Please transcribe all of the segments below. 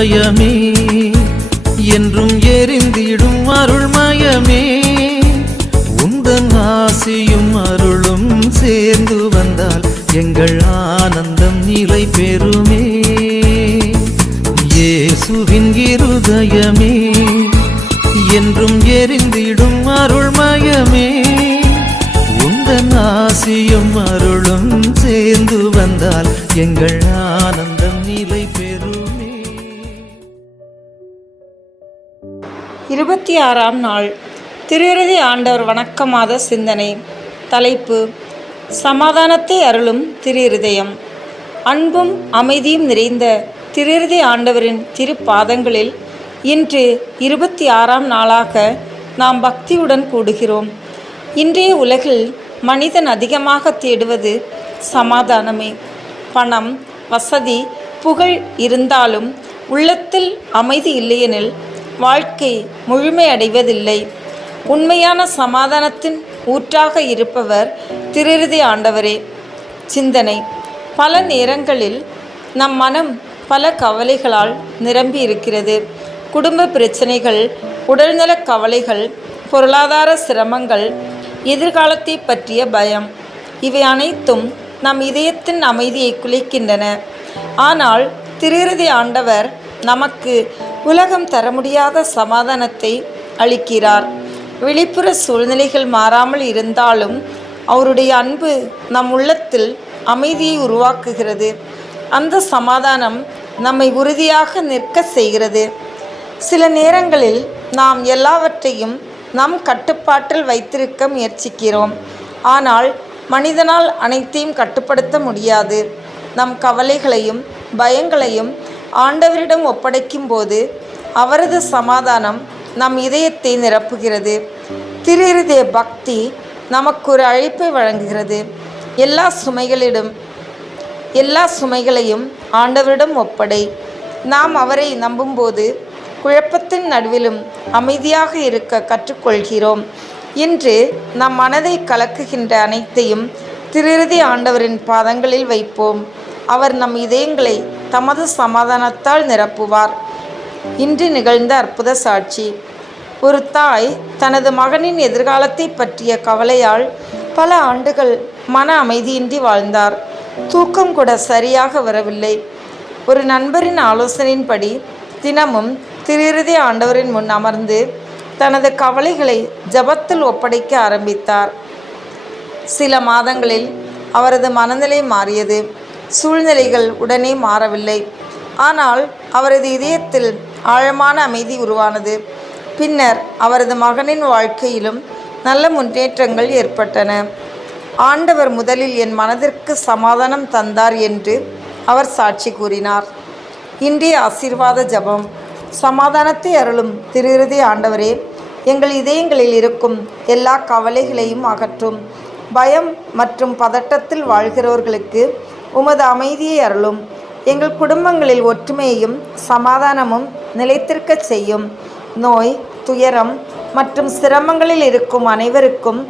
இருதயமே, என்றும் எரிந்திடும் அருள்மயமே, உந்தன் ஆசியும் அருளும் சேர்ந்து வந்தால் எங்கள் ஆனந்தம் நிலை பெறுமே. இயேசுவின் இருதயமே, என்றும் எரிந்திடும் அருள்மயமே, உந்தன் ஆசியும் அருளும் சேர்ந்து வந்தால் எங்கள் ஆனந்தம் நிலை பெறுமே. 26ஆம் நாள் திருஇறுதி ஆண்டவர் வணக்க மாத சிந்தனை. தலைப்பு: சமாதானத்தை அருளும் திருஇருதயம். அன்பும் அமைதியும் நிறைந்த திருஇறுதி ஆண்டவரின் திருப்பாதங்களில் இன்று 26ஆம் நாளாக நாம் பக்தியுடன் கூடுகிறோம். இன்றைய உலகில் மனிதன் அதிகமாக தேடுவது சமாதானமே. பணம், வசதி, புகழ் இருந்தாலும் உள்ளத்தில் அமைதி இல்லையெனில் வாழ்க்கை முழுமையடைவதில்லை. உண்மையான சமாதானத்தின் ஊற்றாக இருப்பவர் திருஇறுதி ஆண்டவரே. சிந்தனை: பல நேரங்களில் நம் மனம் பல கவலைகளால் நிரம்பி இருக்கிறது. குடும்ப பிரச்சனைகள், உடல்நல கவலைகள், பொருளாதார சிரமங்கள், எதிர்காலத்தை பற்றிய பயம், இவை அனைத்தும் நம் இதயத்தின் அமைதியை குலைக்கின்றன. ஆனால் திருஇறுதி ஆண்டவர் நமக்கு உலகம் தர முடியாத சமாதானத்தை அளிக்கிறார். வெளிப்புற சூழ்நிலைகள் மாறாமல் இருந்தாலும் அவருடைய அன்பு நம் உள்ளத்தில் அமைதியை உருவாக்குகிறது. அந்த சமாதானம் நம்மை உறுதியாக நிற்க செய்கிறது. சில நேரங்களில் நாம் எல்லாவற்றையும் நம் கட்டுப்பாட்டில் வைத்திருக்க முயற்சிக்கிறோம். ஆனால் மனிதனால் அனைத்தையும் கட்டுப்படுத்த முடியாது. நம் கவலைகளையும் பயங்களையும் ஆண்டவரிடம் ஒப்படைக்கும் போது அவரது சமாதானம் நம் இதயத்தை நிரப்புகிறது. திருஇறுதி பக்தி நமக்கு ஒரு அழைப்பை வழங்குகிறது. எல்லா சுமைகளையும் ஆண்டவரிடம் ஒப்படை. நாம் அவரை நம்பும்போது குழப்பத்தின் நடுவிலும் அமைதியாக இருக்க கற்றுக்கொள்கிறோம். இன்று நம் மனதை கலக்குகின்ற அனைத்தையும் திருஇறுதி ஆண்டவரின் பாதங்களில் வைப்போம். அவர் நம் இதயங்களை தமது சமாதானத்தால் நிரப்புவார். இன்று நிகழ்ந்த அற்புத சாட்சி. ஒரு தாய் தனது மகனின் எதிர்காலத்தை பற்றிய கவலையால் பல ஆண்டுகள் மன அமைதியின்றி வாழ்ந்தார். தூக்கம் கூட சரியாக வரவில்லை. ஒரு நண்பரின் ஆலோசனையின்படி தினமும் திருஇறுதி ஆண்டவரின் முன் அமர்ந்து தனது கவலைகளை ஜெபத்தில் ஒப்படைக்க ஆரம்பித்தார். சில மாதங்களில் அவரது மனநிலை மாறியது. சூழ்நிலைகள் உடனே மாறவில்லை. ஆனால் அவரது இதயத்தில் ஆழமான அமைதி உருவானது. பின்னர் அவரது மகனின் வாழ்க்கையிலும் நல்ல முன்னேற்றங்கள் ஏற்பட்டன. ஆண்டவர் முதலில் என் மனதிற்கு சமாதானம் தந்தார் என்று அவர் சாட்சி கூறினார். இன்றைய ஆசீர்வாத ஜெபம். சமாதானத்தை அருளும் திருஇறுதி ஆண்டவரே, எங்கள் இதயங்களில் இருக்கும் எல்லா கவலைகளையும் அகற்றும். பயம் மற்றும் பதட்டத்தில் வாழ்கிறவர்களுக்கு உமது அமைதியை அருளும். எங்கள் குடும்பங்களில் ஒற்றுமையையும் சமாதானமும் நிலைத்திருக்கச் செய்யும். நோய், துயரம் மற்றும் சிரமங்களில் இருக்கும் அனைவருக்கும்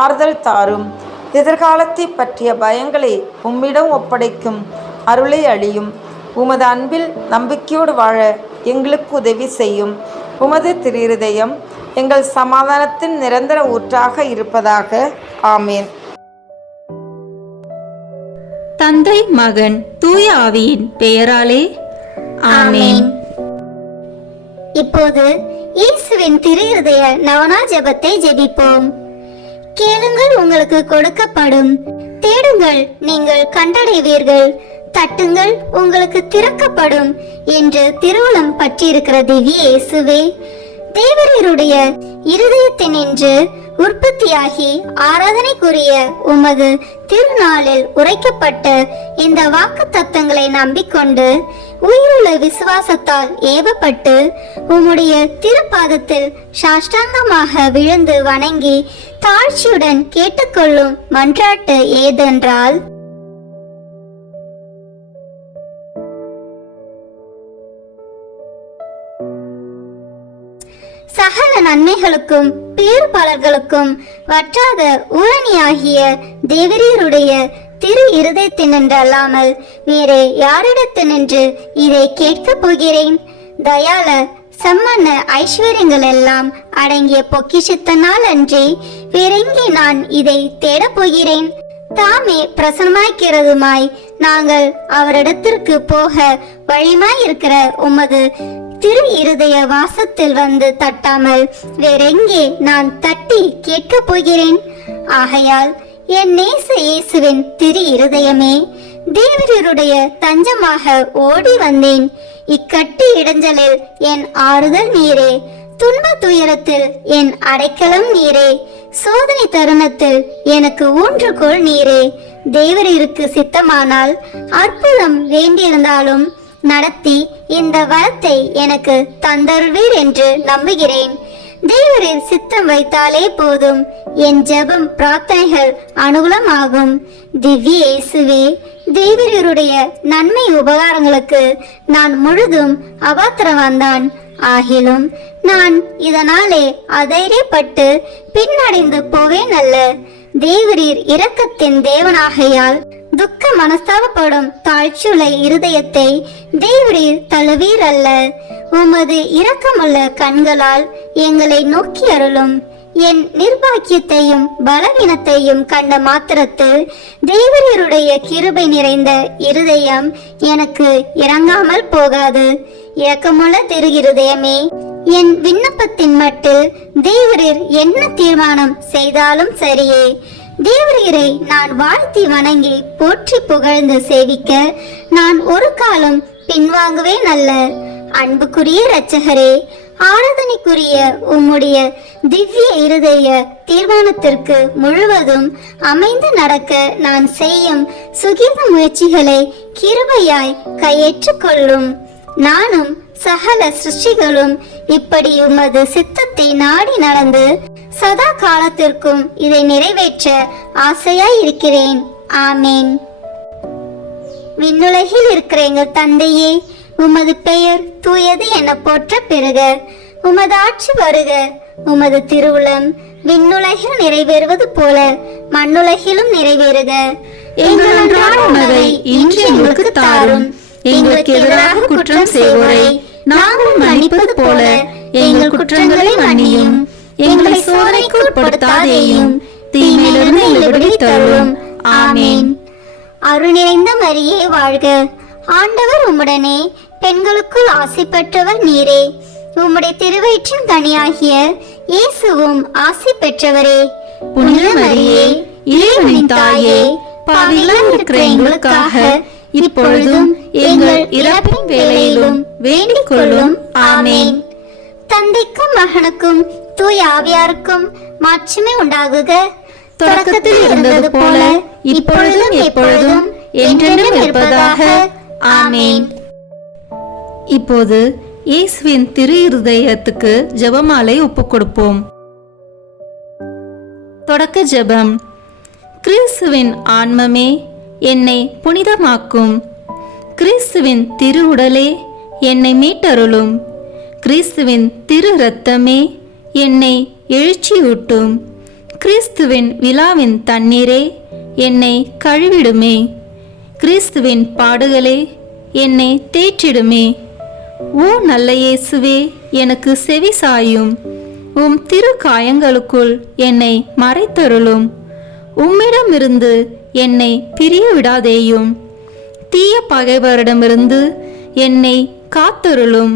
ஆறுதல் தாரும். எதிர்காலத்தை பற்றிய பயங்களை உம்மிடம் ஒப்படைக்கும் அருளை அளியும். உமது அன்பில் நம்பிக்கையோடு வாழ எங்களுக்கு உதவி செய்யும். உமது திருஇருதயம் எங்கள் சமாதானத்தின் நிரந்தர ஊற்றாக இருப்பதாக. ஆமேன். தந்தை, மகன், தூய ஆவியின் பெயராலே ஆமேன். இப்போது இயேசுவின் திருஇருதய நவனா ஜெபத்தை ஜெபிப்போம். கேளுங்கள், உங்களுக்கு கொடுக்கப்படும். தேடுங்கள், நீங்கள் கண்டடைவீர்கள். தட்டுங்கள், உங்களுக்கு திறக்கப்படும் என்று திருவுளம் பற்றியிருக்கிற திவ்ய இயேசுவே, தேவரீருடைய இருதயத்தினின்று உற்பத்தியாகி ஆராதனைக்குரிய உமது திருநாளில் உரைக்கப்பட்ட இந்த வாக்கு தத்தங்களை நம்பிக்கொண்டு உயிருள்ள விசுவாசத்தால் ஏவப்பட்டு உம்முடைய திருப்பாதத்தில் சாஷ்டாங்கமாக விழுந்து வணங்கி தாழ்ச்சியுடன் கேட்டுக்கொள்ளும் மன்றாட்டு ஏதென்றால், சகல நன்மைகளுக்கும் பேறுபாளர்களுக்கும் வற்றாத ஊரணியாகிய தேவரீருடைய திரு இருதயத்தினின்றல்லாமல் வேறே யாரிடத்தினின்று இதை கேட்கப் போகிறேன்? தயால சம்மன்ன ஐஸ்வர்யங்கள் எல்லாம் அடங்கிய பொக்கிஷத்தினால் அன்றி வேறெங்கே நான் இதை தேடப் போகிறேன்? தாமே பிரசன்னமாய்க்கிறதுமாய் நாங்கள் அவரிடத்திற்கு போக வழியுமாயிருக்கிற உமது திரு இருதய வாசத்தில் வந்து தட்டாமல் வேறெங்கே நான் தட்டி கேட்கப் போகிறேன்? ஆகையால் என் நேச இயேசுவின் திரு இருதயமே, தேவருடைய தஞ்சமாக ஓடி வந்தேன். இக்கட்டு இடைஞ்சலில் என் ஆறுதல் நீரே, துன்ப துயரத்தில் என் அடைக்கலம் நீரே, சோதனை தருணத்தில் எனக்கு ஊன்றுகோல் நீரே. தேவருக்கு சித்தமானால் அற்புதம் வேண்டியிருந்தாலும் நடத்தி இந்த வரத்தை எனக்கு தந்தருள்வீர் என்று நம்புகிறேன். தேவரில் சித்தம் வைத்தாலே போதும், என் ஜெபம் பிரார்த்தனைகள் அனுகூலமாகும். திவ்ய இயேசுவே, தேவருடைய நன்மை உபகாரங்களுக்கு நான் முழுதும் அபாத்திரவான்தான். ஆகிலும் நான் இதனாலே அதைரியப்பட்டு பின்னடைந்து போவேன் அல்ல. தேவரீர் இரக்கத்தின் தேவனாகையால் துக்க மனஸ்தாபப்படும் தாழ்ச்சுள்ள இருதயத்தை தேவரீர் தழுவீர் அல்ல. உமது இரக்கமுள்ள கண்களால் எங்களை நோக்கி அருளும். என் நிர்பாக்கியத்தையும் பலவீனத்தையும் கண்ட மாத்திரத்தில் தேவரீருடைய கிருபை நிறைந்த இருதயம் எனக்கு இறங்காமல் போகாது. இரக்கமுள்ள திரு இருதயமே, என் விண்ணப்பத்தின் மட்டில் தேவரீர் என்ன தீர்மானம் செய்தாலும் சரியே. தேவரீரை நான் வாழ்த்தி வணங்கி போற்றி புகழ்ந்து சேவிக்க நான் ஒரு காலம் பின்வாங்குவேன் அல்ல. அன்புக்குரிய இரட்சகரே, ஆராதனைக்குரிய உம்முடைய திவ்ய இருதய தீர்மானத்திற்கு முழுவதும் அமைந்து நடக்க நான் செய்யும் சுகீத முயற்சிகளை கிருபையாய் கையேற்றுக் கொள்ளும். நானும் சகல சிருஷ்டிகளும் இப்படி உமது சித்தத்தை நாடி நடந்து சதா காலத்திற்கும் இதை நிறைவேற்ற ஆசையாய் இருக்கிறேன். ஆமேன். விண்ணுலகில் இருக்கிற எங்கள் தந்தையே, உமது பெயர் தூயது என போற்ற பெறுக. உமது ஆட்சி வருக. உமது திருவுளம் விண்ணுலகில் நிறைவேறுவது போல மண்ணுலகிலும் நிறைவேறுக. எங்கள் அன்றாட உணவை இன்று எங்களுக்கு தாரும். எங்களுக்கு எதிராக குற்றம் செய்வோரை நாங்கள் மன்னிப்பது போல எங்கள் குற்றங்களை மன்னியும். எங்களை சோதனைக்கு உட்படுத்தாதேயும், தீமையிலிருந்து எங்களை விடுவித்தருளும். ஆமேன். அருள் நிறைந்த மரியே வாழ்க. ஆண்டவர் உம்முடனே, பெண்களுக்குள் ஆசி பெற்றவர் நீரே. உம்முடைய திருவயிற்றின் கனியாகிய இயேசுவும் ஆசி பெற்றவரே. புனித மரியே, இறைவனின் தாயே, பாவிகளாய் இருக்கிற எங்களுக்காக இப்பொழுதும் எங்கள் இறப்பின் வேளையிலும் வேண்டிக் கொள்ளும். ஆமேன். தந்தைக்கும் மகனுக்கும் தூய ஆவியாருக்கும் மாட்சிமை உண்டாகுக. தொடக்கத்தில் இருந்தது போல இப்பொழுதும் எப்பொழுதும் என்றென்றும் இருப்பதாக. ஆமேன். இப்போது இயேசுவின் திரு இருதயத்துக்கு ஜெபமாலை ஒப்புக் கொடுப்போம். தொடக்க ஜெபம். கிறிஸ்துவின் ஆன்மமே, என்னை புனிதமாக்கும். கிறிஸ்துவின் திரு உடலே, என்னை மீட்டருளும். கிறிஸ்துவின் திரு இரத்தமே, என்னை எழுச்சியூட்டும். கிறிஸ்துவின் விழாவின் தண்ணீரே, என்னை கழுவிடுமே. கிறிஸ்துவின் பாடுகளே, என்னை தேற்றிடுமே. ஓ நல்ல இயேசுவே, எனக்கு செவி சாயும். உம் திரு காயங்களுக்குள் என்னை மறைத்தருளும். உம்மிடமிருந்து என்னை பிரிய விடாதேயும். தீய பகைவரிடமிருந்து என்னை காத்தருளும்.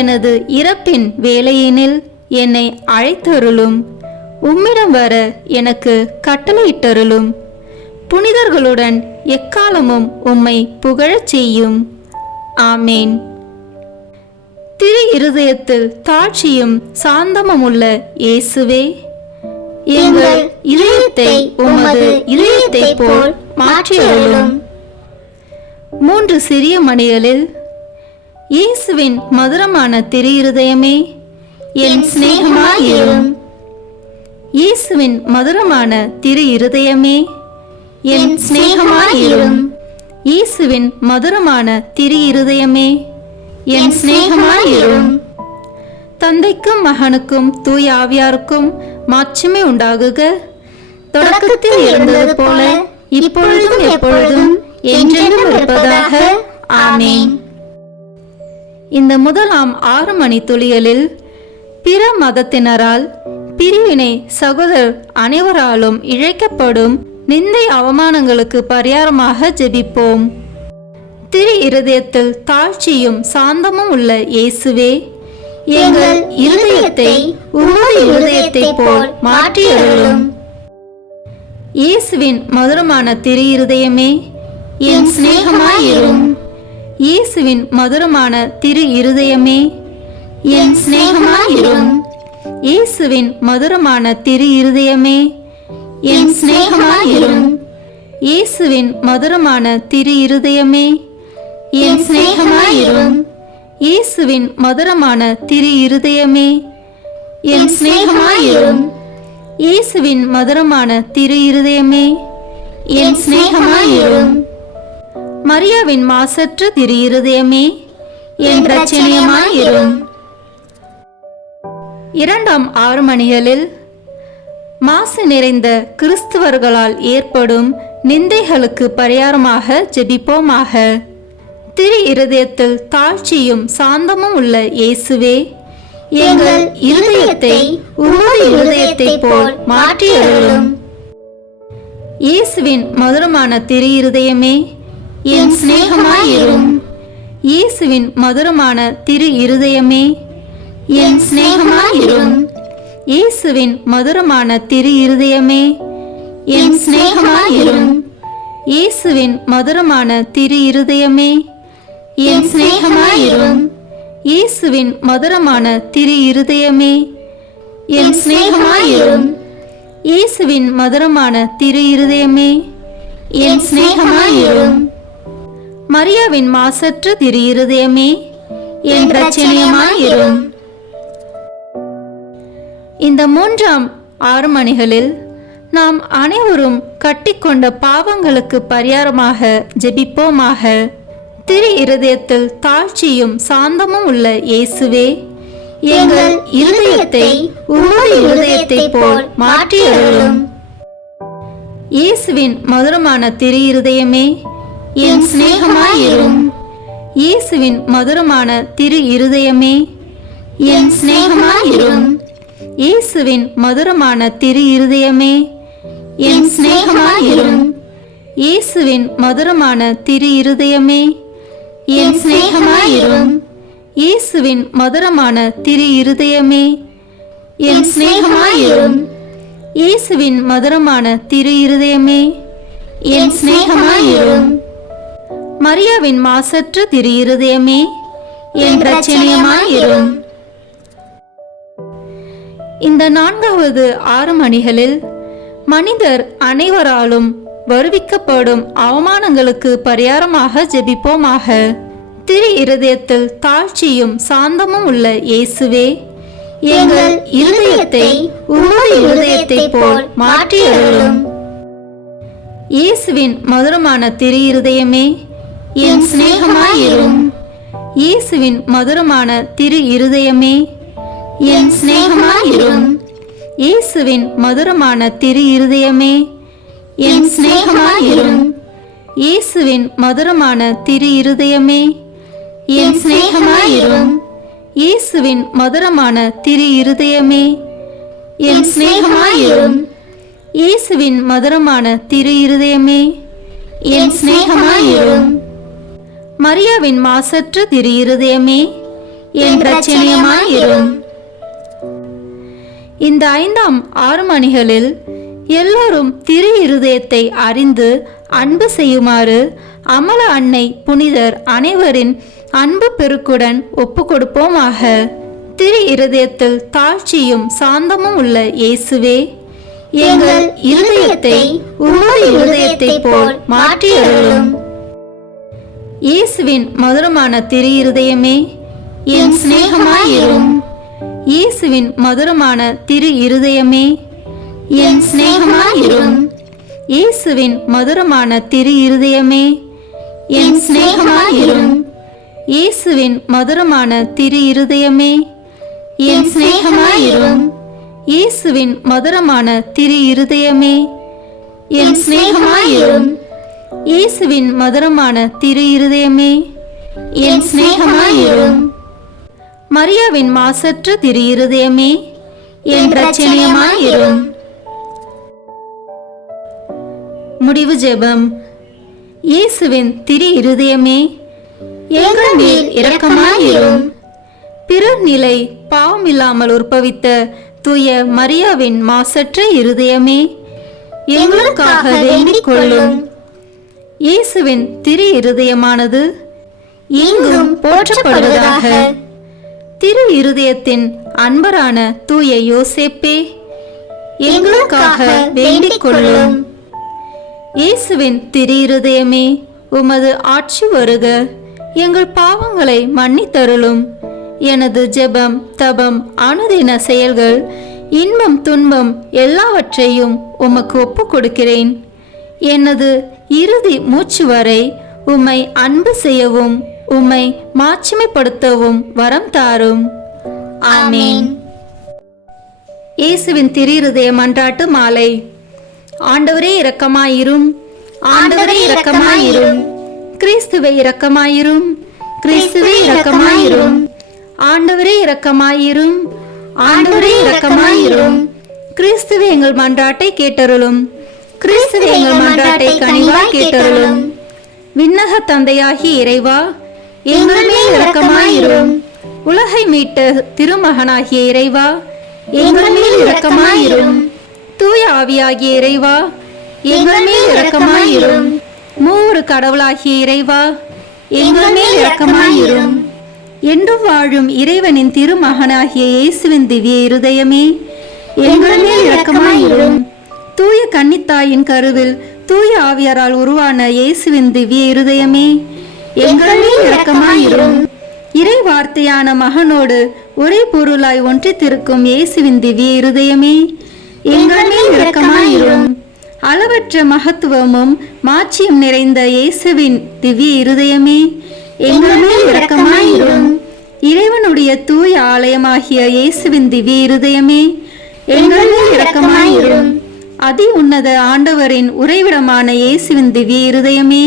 எனது இறப்பின் வேளையினில் என்னை அழைத்தருளும். உம்மிடம் வர எனக்கு கட்டளையிட்டருளும். புனிதர்களுடன் எக்காலமும் உம்மை புகழச் செய்யும். ஆமேன். திரு இருதயத்தில் தாட்சியும் சாந்தமும் உள்ள இயேசுவே, எங்கள் இதயத்தை உமது இதயத்தை போல் மாற்றியருளும். 3 சிறிய மணிகளில் இயேசுவின் மதுரமான திரு இருதயமே, என் சிநேகமாயிரும். இயேசுவின் மதுரமான திரு இருதயமே, என் சிநேகமாயிரும். இயேசுவின் மதுரமான திரு இருதயமே, என் சிநேகமாயிரும். தந்தைக்கும் மகனுக்கும் தூய ஆவியாருக்கும் மாட்சிமை உண்டாகுக. தொடக்கத்தில் இருந்தது போல இப்பொழுதும் எப்பொழுதும் என்றென்றும் இருப்பதாக. ஆமேன். இந்த முதலாம் 6 மணித்துளிகளில் பிற மதத்தினரால் பிரிவினை சகோதரர் அனைவராலும் இழைக்கப்படும் நிந்தை அவமானங்களுக்கு பரிகாரமாக ஜெபிப்போம். திரு இருதயத்தில் தாழ்ச்சியும் சாந்தமும் உள்ள இயேசுவே, எங்கள் இருதயத்தை உமது இருதயத்தை போல் மாற்றியருளும். இயேசுவின் மதுரமான திரு இருதயமே, என் சிநேகமாயிரும். இயேசுவின் மதுரமான திரு இருதயமே, என் சிநேகமாயிரும். இயேசுவின் மதுரமான திரு இருதயமே, என் சிநேகமாயிரும். இயேசுவின் மதுரமான திரு இருதயமே, என் சிநேகமாயிரும். இயேசுவின் மதுரமான திரு இருதயமே, என் சிநேகமாயிரும். இயேசுவின் மதுரமான திரு இருதயமே, என் சிநேகமாயிரும். மரியாவின் மாசற்ற திரு இருதயமே, என் இரட்சணியமாயிரும். இரண்டாம் 6 மணிகளில் மாசு நிறைந்த கிறிஸ்துவர்களால் ஏற்படும் நிந்தைகளுக்கு பரிகாரமாக ஜெபிப்போமாக. திரு இருதயத்தில் தாழ்ச்சியும் சாந்தமும் உள்ள இயேசுவே, எங்கள் இருதயத்தை உமது இருதயத்தை போல் மாற்றியருளும். இயேசுவின் மதுரமான திரு இருதயமே, என் சிநேகமாயிரும். இயேசுவின் மதுரமான திரு இருதயமே, என் சிநேகமாயிரும். இயேசுவின் மதுரமான திரு இருதயமே, என் சிநேகமாயிரும். இயேசுவின் மதுரமான திரு இருதயமே, என் சிநேகமாயிரும். இயேசுவின் மதுரமான திரு இருதயமே, என் சிநேகமாயிரும். இயேசுவின் மதுரமான திரு இருதயமே, என் சிநேகமாயிரும். மரியாவின் மாசற்ற திரு இருதயமே, என் இரட்சணியமாயிரும். இந்த மூன்றாம் 6 மணிகளில் நாம் அனைவரும் கட்டிக்கொண்ட பாவங்களுக்கு பரிகாரமாக ஜெபிப்போமாக. திரு இருதயத்தில் தாழ்ச்சியும் சாந்தமும் உள்ள இயேசுவே, எங்கள் இருதயத்தை உமது இருதயத்தை போல் மாற்றியருளும். இயேசுவின் மதுரமான திரு இருதயமே, என் சிநேகமாயிரும். இயேசுவின் மதுரமான திரு இருதயமே, என் சிநேகமாயிரும். இயேசுவின் மதுரமான திரு இருதயமே, என் சிநேகமாயிரும். இயேசுவின் மதுரமான திரு இருதயமே, என் சிநேகமாயிரும். இயேசுவின் மதுரமான திரு இருதயமே, என் சிநேகமாயிரும். இயேசுவின் மதுரமான திரு இருதயமே, என் சிநேகமாயிரும். மரியாவின் மாசற்ற திரு இருதயமே, என் இரட்சணியமாயிரும். இந்த 4வது 6 மணிகளில் மனிதர் அனைவராலும் வருவிக்கப்படும் அவமானங்களுக்கு பரிகாரமாக ஜெபிப்போமாக. திரு இருதயத்தில் தாழ்ச்சியும் சாந்தமும் உள்ள இயேசுவே, எங்கள் இருதயத்தை உமது இருதயத்தை போல் மாற்றியருளும். இயேசுவின் மதுரமான திரு இருதயமே, என் சிநேகமாயிரும். இயேசுவின் மதுரமான திரு இருதயமே, என் சிநேகமாயிரும். இயேசுவின் மதுரமான திரு இருதயமே, என் சிநேகமாயிரும். இயேசுவின் மதுரமான திரு இருதயமே, என் சிநேகமாயிரும். இயேசுவின் மதுரமான திரு இருதயமே, என் சிநேகமாயிரும். இயேசுவின் மதுரமான திரு இருதயமே, என் சிநேகமாயிரும். மரியாவின் மாசற்ற திரு இருதயமே, என் இரட்சணியமாயிரும். இந்த 5ஆம் 6 மணிகளில் எல்லோரும் திரு இருதயத்தை அறிந்து அன்பு செய்யுமாறு அமல அன்னை புனிதர் அனைவரின் அன்பு பெருக்குடன் ஒப்புக்கொடுப்போமாக. திரு இருதயத்தில் தாழ்ச்சியும் சாந்தமும் உள்ள இயேசுவே, எங்கள் இருதயத்தை உமது இருதயத்தை போல் மாற்றியருளும். இயேசுவின் மதுரமான திரு இருதயமே, என் சிநேகமாயிரும். இயேசுவின் மதுரமான திரு இருதயமே, என் சிநேகமாயிரும். இயேசுவின் மதுரமான திரு இருதயமே, என் சிநேகமாயிரும். இயேசுவின் மதுரமான திரு இருதயமே, என் சிநேகமாயிரும். இயேசுவின் மதுரமான திரு இருதயமே, என் சிநேகமாயிரும். இயேசுவின் மதுரமான திரு இருதயமே, என் சிநேகமாயிரும். மரியாவின் மாசற்ற திரு இருதயமே என் இரட்சணியமாயிரும். முடிவு ஜெபம். இயேசுவின் திரு இருதயமே எங்கள் மேல் இரக்கமாயிரும். பிறர் நிலை பாவமில்லாமல் உற்பவித்த தூய மரியாவின் மாசற்ற இருதயமே எங்களுக்காக வேண்டிக் கொள்ளும். இயேசுவின் திரு இருதயமானது எங்கும் போற்றப்படுவதாக. திரு இருதயத்தின் அன்பரான தூய யோசேப்பே எங்களுக்காக வேண்டிக் கொள்ளும். இயேசுவின் திரு இருதயமே உமது ஆட்சி வருக, எங்கள் பாவங்களை மன்னித்தருளும். எனது ஜெபம் தபம் அனுதின செயல்கள் இன்பம் துன்பம் எல்லாவற்றையும் உமக்கு ஒப்புக் கொடுக்கிறேன். எனது இறுதி மூச்சு வரை உம்மை அன்பு செய்யவும் உம்மை மாட்சிமைப்படுத்தவும் வரம் தாரும். ஆமென். இயேசுவின் திரு இருதய மன்றாட்டு மாலை. ஆண்டவரே இரக்கமாயிரும், ஆண்டவரே இரக்கமாயிரும். கிறிஸ்துவே இரக்கமாயிரும், கிறிஸ்துவே இரக்கமாயிரும். ஆண்டவரே இரக்கமாயிரும், ஆண்டவரே இரக்கமாயிரும். கிறிஸ்துவே எங்கள் மன்றாட்டை கேட்டருளும், கிறிஸ்துவே எங்கள் மன்றாட்டை கனிவாய் கேட்டருளும். விண்ணக தந்தையாகி இறைவா எங்கள் மேல் இரக்கமாயிரும். உலகை மீட்ட திருமகனாகிய இறைவா எங்கள் மேல் இரக்கமாயிரும். தூய ஆவியாகிய இறைவா எங்கள் மேல் இரக்கமாயிரும். மூவரு கடவுளாகிய இறைவா எங்கள் மேல் இரக்கமாயிரும். என்றும் வாழும் இறைவனின் திருமகனாகிய இயேசுவின் திவ்ய இருதயமே எங்கள் மேல் இரக்கமாயிரும். தூய கன்னித்தாயின் கருவில் தூய ஆவியாரால் உருவான இயேசுவின் திவ்ய இருதயமே எங்கள் மேல் இரக்கமாயிரும். இறை வார்த்தையான மகனோடு ஒரே பொருளாய் ஒன்றித்திருக்கும் இயேசுவின் திவ்ய இருதயமே எங்கள் மேல் இரக்கமாயிரும். அளவற்ற மகத்துவமும் மாட்சியும் நிறைந்த இயேசுவின் திவ்ய இருதயமே எங்கள் மேல் இரக்கமாயிரும். இறைவனுடைய தூய ஆலயமாகிய இயேசுவின் திவ்ய இருதயமே எங்கள் மேல் இரக்கமாயிரும். அதி உன்னத ஆண்டவரின் உறைவிடமான இயேசுவின் திவ்ய இருதயமே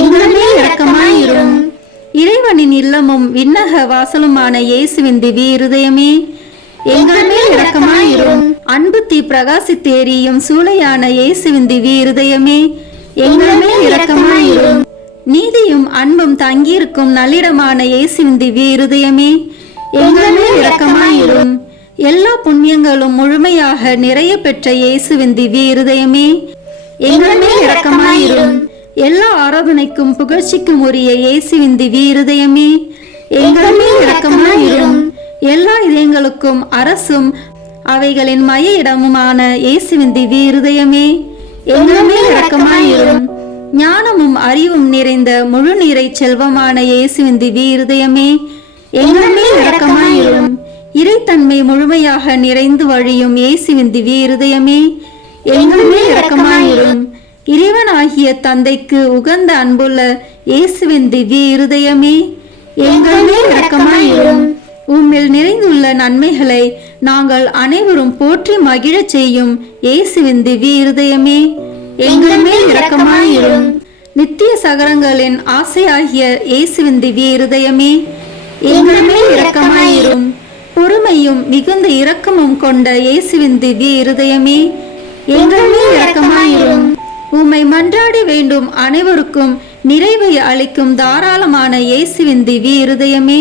எங்கள் மேல் இரக்கமாயிரும். இறைவனின் இல்லமும் விண்ணக வாசலுமான இயேசுவின் திவ்ய இருதயமே எங்கள் மேல் இரக்கமாயிரும். அன்பு தீ பிரகாசித்து எரியும் சூளையான இயேசுவின் திவ்ய இருதயமே எங்கள் மேல் இரக்கமாயிரும். நீதியும் அன்பும் தங்கியிருக்கும் நல்லிடமான இயேசுவின் திவ்ய இருதயமே எங்கள் மேல் இரக்கமாயிரும். எல்லா புண்ணியங்களும் முழுமையாக நிறைய பெற்ற இயேசுவின் திவ்ய இருதயமே எங்கள் மேல் இரக்கமாயிரும். எல்லா ஆராதனைக்கும் புகழ்ச்சிக்கும் உரிய இயேசுவின் திவ்ய இருதயமே எங்கள் மேல் இரக்கமாயிரும். எல்லா இதயங்களுக்கும் அரசும் அவைகளின் மைய இடமுமான இயேசுவின் திவ்ய இருதயமே எங்கள் மேல் இரக்கமாயிரும். ஞானமும் அறிவும் நிறைந்த முழு நீரை செல்வமான இயேசுவின் திவ்ய இருதயமே எங்கள் மேல் இரக்கமாயிரும். இறைத்தன்மை முழுமையாக நிறைந்து வழியும் இயேசுவின் திவ்ய இருதயமே எங்கள் மேல் இரக்கமாயிரும். இறைவனாகிய தந்தைக்கு உகந்த அன்புள்ள இயேசுவின் திவ்ய இருதயமே எங்கள் மேல் இரக்கமாயிரும். உம்மில் நிறைந்துள்ள நன்மைகளை நாங்கள் அனைவரும் போற்றி மகிழச் செய்யும் இயேசுவின் திவ்ய இருதயமே எங்கள் மேல் இரக்கமாயிரும். நித்திய சகரங்களின் ஆசையாகிய இயேசுவின் திவ்ய இருதயமே எங்கள் மேல் இரக்கமாயிரும். பொறுமையும் மிகுந்த இரக்கமும் கொண்ட இயேசுவின் திவ்ய இருதயமே எங்கள் மேல் இரக்கமாயிரும். உம்மை மன்றாடி வேண்டும் அனைவருக்கும் நிறைவை அளிக்கும் தாராளமான இயேசுவின் திவ்ய இருதயமே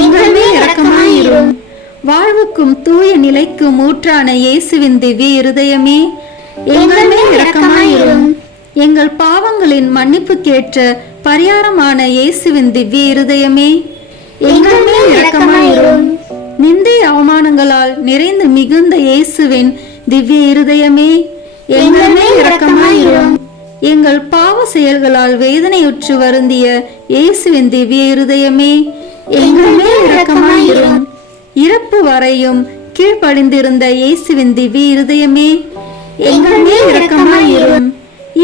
எங்கள் மேல் இரக்கமாயிரும். வாழ்வுக்கும் தூய நிலைக்கும் ஊற்றான இயேசுவின் திவ்ய இருதயமே எங்கள் மேல் இரக்கமாயிரும். எங்கள் பாவங்களின் மன்னிப்புக்கேற்ற பரிகாரமான இயேசுவின் திவ்ய இருதயமே எங்கள் மேல் இரக்கமாயிரும். நிந்தை அவமானங்களால் நிறைந்து மிகுந்த இயேசுவின் திவ்ய இருதயமே எங்கள் மேல் இரக்கமாயிரும். எங்கள் பாவ செயல்களால் வேதனையுற்று வருந்திய இயேசுவின் திவ்ய இருதயமே எங்கள் மேல் இரக்கமாயிரும். இறப்பு வரையும் கீழ்ப்படிந்திருந்த இயேசுவின் திவ்ய இருதயமே எங்கள் மேல் இரக்கமாயிரும்.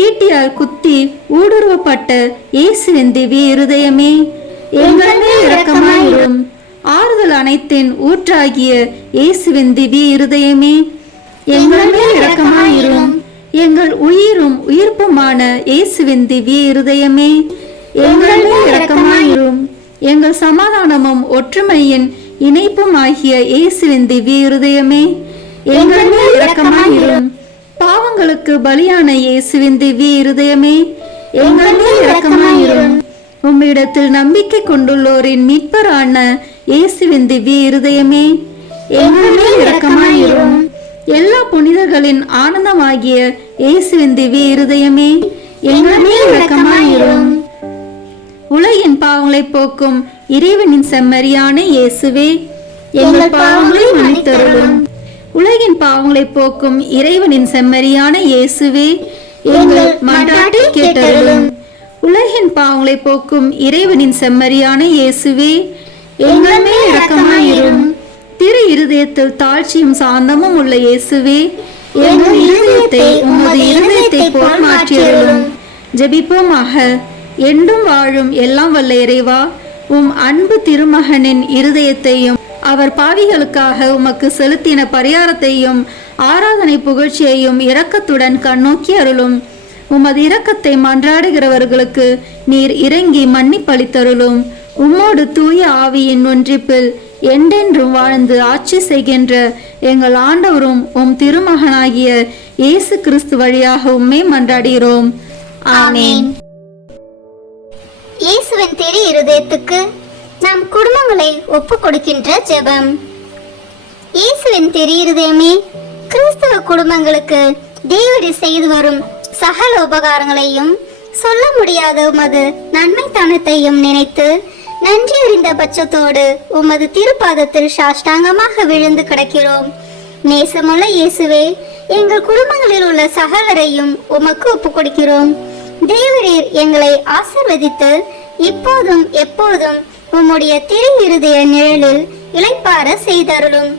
ஈட்டியால் குத்தி ஊடுருவப்பட்ட இயேசுவின் திவ்ய இருதயமே எங்கள் மேல் இரக்கமாயிரும். ஆறுதல் அனைத்தின் ஊற்றாகிய இயேசுவின் திவ்ய இருதயமே எங்கள் மேல் இரக்கமாயிரும். எங்கள் உயிரும் உயிர்ப்புமான இயேசுவின் திவ்ய இருதயமே எங்கள் மேல் இரக்கமாயிரும். எங்கள் சமாதானமும் ஒற்றுமையின் இணைப்பும் ஆகிய இயேசுவின் திவ்ய இருதயமே எங்கள் மேல் இரக்கமாயிரும். பாவங்களுக்கு பலியான இயேசுவின் திவ்ய இருதயமே எங்கள் மேல் இரக்கமாயிரும். உம்மிடத்தில் நம்பிக்கை கொண்டுள்ளோரின் மீட்பரான இயேசுவின் திவ்ய இருதயமே எங்கள் மேல் இரக்கமாயிரும். எல்லா புனிதர்களின் ஆனந்தமாகிய இயேசுவின் திவ்ய இருதயமே எங்கள் மேல் இரக்கமாயிரும். உலகின் பாவங்களை போக்கும் இறைவனின் செம்மறியான இயேசுவே எங்கள் பாவங்களை மன்னித்தருளும். உலகின் பாவங்களை போக்கும் இறைவனின் செம்மறியான இயேசுவே எங்கள் மன்றாட்டை கேட்டருளும். உலகின் பாவங்களை போக்கும் இறைவனின் செம்மறியான இயேசுவே எங்கள் மேல் இரக்கமாயிரும். திரு இருதயத்தில் தாழ்ச்சியும் சாந்தமும் உள்ள இயேசுவே எங்கள் இருதயத்தை உமது இருதயத்தை போல் மாற்றியருளும். ஜெபிப்போமாக. என்றும் வாழும் எல்லாம் வல்ல இறைவா, உம் அன்பு திருமகனின் இருதயத்தையும் அவர் பாவிகளுக்காக உமக்கு செலுத்தின பரிகாரத்தையும் ஆராதனை புகழ்ச்சியையும் இரக்கத்துடன் கண்ணோக்கி அருளும். உமது இரக்கத்தை மன்றாடுகிறவர்களுக்கு நீர் இறங்கி மன்னிப்பளித்தருளும். உம்மோடு தூய ஆவியின் ஒன்றிப்பில் என்றென்றும் வாழ்ந்து ஆட்சி செய்கின்ற எங்கள் ஆண்டவரும் உம் திருமகனாகிய இயேசு கிறிஸ்து வழியாக உம்மை மன்றாடுகிறோம். ஆமென். இயேசுவின் திரு இருதயத்துக்கு நம் குடும்பங்களை ஒப்பு கொடுக்கின்ற ஜெபம். இயேசுவின் திரு இருதயமே, கிறிஸ்தவ குடும்பங்களுக்கு தேவரீ செய்து வரும் சகல உபகாரங்களையும் சொல்ல முடியாத உமது நன்மைத்தனத்தையும் நினைத்து நன்றி அறிந்த பட்சத்தோடு உமது திருப்பாதத்தில் சாஷ்டாங்கமாக விழுந்து கிடக்கிறோம். நேசமுள்ள இயேசுவே, எங்கள் குடும்பங்களில் உள்ள சகலரையும் உமக்கு ஒப்பு கொடுக்கிறோம். தேவரீர் எங்களை ஆசீர்வதித்து இப்போதும் எப்போதும் உம்முடைய திரு இருதய நிழலில் இளைப்பார செய்தருளும்.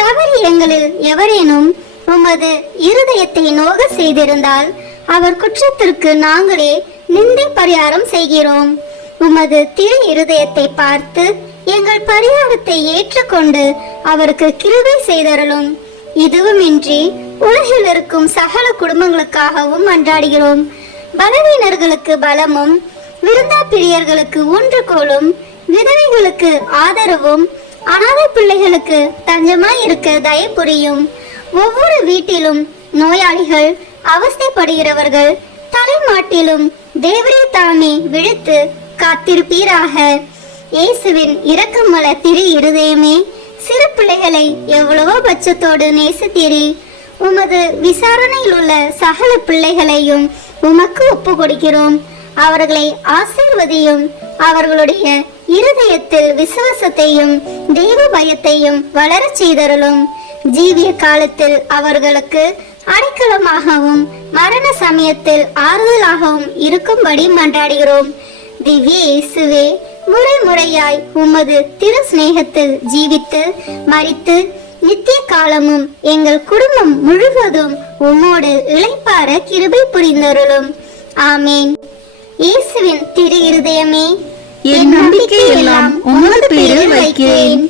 தவறு எங்களில் எவரேனும் உமது இருதயத்தை நோக செய்திருந்தால் அவர் குற்றத்திற்கு நாங்களே நிந்தை பரிகாரம் செய்கிறோம். உமது திரு இருதயத்தை பார்த்து எங்கள் பரிகாரத்தை ஏற்றுக்கொண்டு அவருக்கு கிருபை செய்தருளும். இதுவுமின்றி உலகில் இருக்கும் சகல குடும்பங்களுக்காகவும் மன்றாடுகிறோம். பலவீனர்களுக்கு பலமும், விருந்தா பிரியர்களுக்கு ஊன்றுகோலும், விதவைகளுக்கு ஆதரவும், அனாதை பிள்ளைகளுக்கு தஞ்சமாய் இருக்க தயவு புரியும். ஒவ்வொரு வீட்டிலும் நோயாளிகள், அவஸ்தைப்படுகிறவர்கள் தலைமாட்டிலும் தேவரே தாமே விழுத்து காத்திருப்பீராக. இயேசுவின் இரக்கமுள்ள திரு இருதயமே, சிறு பிள்ளைகளை எவ்வளவோ பட்சத்தோடு நேசித்தீரே. உமது விசாரணையில் உள்ள சகல பிள்ளைகளையும் உமக்கு ஒப்பு கொடுக்கிறோம். அவர்களை ஆசீர்வதியும். அவர்களுடைய இருதயத்தில் விசுவாசத்தையும் தெய்வ பயத்தையும் வளரச் செய்தருளும். ஜீவிய காலத்தில் அவர்களுக்கு அடைக்கலமாகவும் மரண சமயத்தில் ஆறுதலாகவும் இருக்கும்படி மன்றாடுகிறோம். திவ்ய இயேசுவே, முறை முறையாய் உமது திரு சிநேகத்தில் ஜீவித்து மரித்து நித்திய காலமும் எங்கள் குடும்பம் முழுவதும் உம்மோடு இளைப்பார கிருபை புரிந்தருளும். ஆமேன். இயேசுவின் திரு இருதயமே, என் நம்பிக்கை எல்லாம் உமது பேரில் வைக்கிறேன்.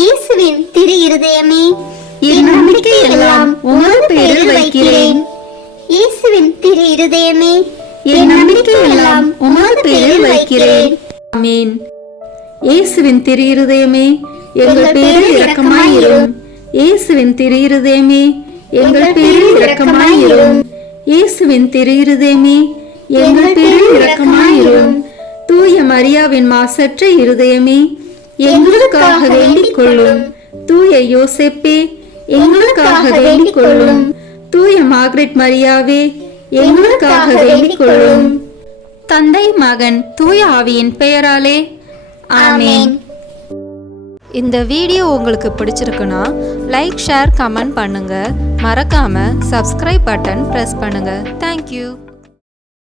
இயேசுவின் திரு இருதயமே, என் நம்பிக்கை எல்லாம் உமது பேரில் வைக்கிறேன். இயேசுவின் திரு இருதயமே, என் நம்பிக்கை எல்லாம் உமது பேரில் வைக்கிறேன். ஆமென். இயேசுவின் திரு இருதயமே, எங்கள் பேரில் இரக்கமாயிரும். இயேசுவின் திரு இருதயமே, எங்கள் பேரில் இரக்கமாயிரும். இயேசுவின் திரு இருதயமே, எங்கள் பேரில் இரக்கமாயிரும். தூய மரியாவின் மாசற்ற இருதயமே, எங்களுக்காக வேண்டிக் கொள்ளும். தூய யோசேப்பே, எங்களுக்காக வேண்டிக் கொள்ளும். தூய மார்கரெட் மரியாவே, எங்களுக்காக வேண்டிக் கொள்ளும். தந்தை, மகன், தூய ஆவியின் பெயராலே ஆமென். இந்த வீடியோ உங்களுக்கு பிடிச்சிருக்குன்னா லைக், ஷேர், கமெண்ட் பண்ணுங்க. மறக்காம சப்ஸ்கிரைப் பட்டன் பிரஸ் பண்ணுங்க. தேங்க்யூ.